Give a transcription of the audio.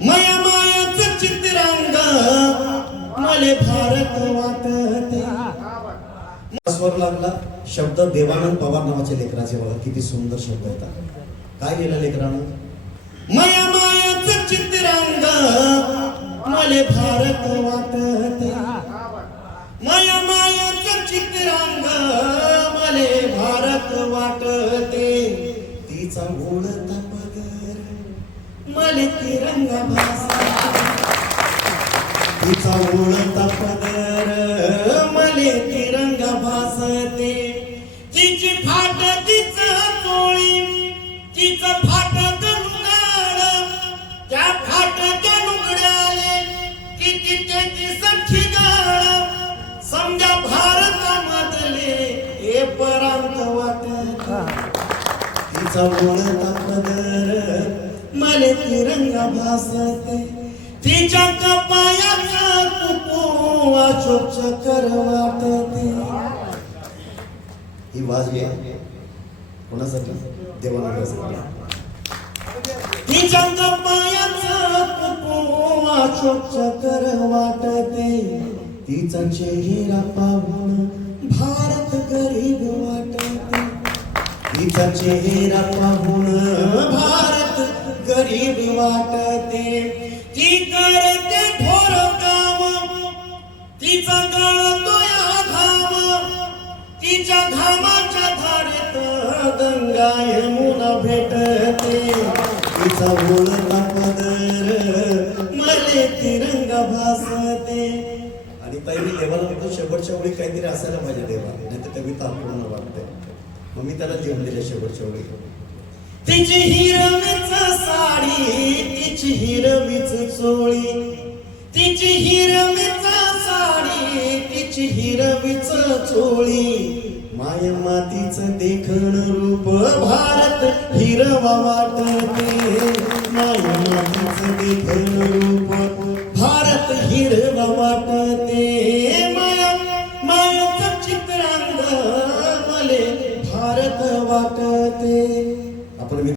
माया मायाच चित्रांग मले भारत वाटते. स्वर लागला शब्द देवानंद पवार नावाचे लेकराचे. बघा किती सुंदर शब्द येतात. काय लिहिलं लेकरानं? माया मायाच चित्रांग मले भारत वाटते. माया मायाच चित्रांग मले भारत वाटते. तिचा ओळता पदर मले तिरंगा भासते. तिचा ओळता पदर मले तिरंगा भासते. तिची फाट तिचं चोळी तिचं फाट लुगड त्या फाटच्या लुगड्याले किती त्याची सखी गाड. समजा भारतामधले हे परांत वाटत. तिचा ओळता पदर मले तिरंगा भासते. तिच्या कपायाचा कुकू अशोक चक्र वाटते. ही वाजवी कोणासाठी? देवानंदासाठी. तिच्या कपायाचा कुकू अशोक चक्र वाटते. तिचा चेहरा पाहून भारत गरीब वाटते. तिचा चेहरा पाहून भारत गरीब वाटते. ती करते थोर काम तिचा गळतो या घाम. तिच्या घामाच्या धारेत गंगा यमुना भेटते. तिचा बोलता पदर मले तिरंगा भासते. आणि ताई मी देवाला म्हणतो शेवटच्या वेळी काहीतरी असायला पाहिजे देवा, नाही तर कविता अपूर्ण वाटते. मग मी त्याला लिहून दिले शेवटच्या वेळी. तिची हिरवीच साडी तिची हिरवीच चोळी. तिची हिरवीच साडी तिची हिरवीच चोळी. माय मातीच देखण रूप भारत हिरवा वाटते.